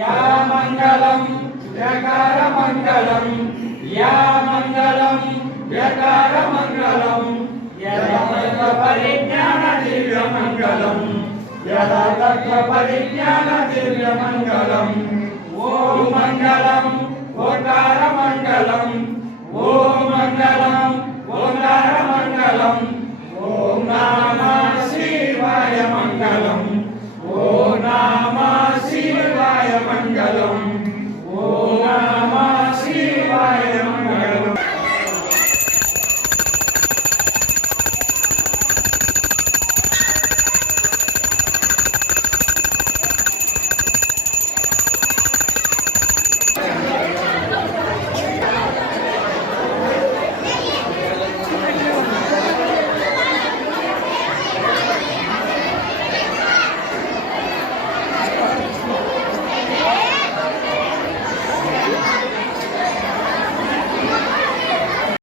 या मंगलम व्यकार मंगलम या मंगलम व्यकार मंगलम यदा परिज्ञान दिव्य मंगलम यदा परिज्ञान दिव्य मंगलम ओम मंगलम ओकार मंगलम ओम मंगलम ओकार मंगलम ओम नमः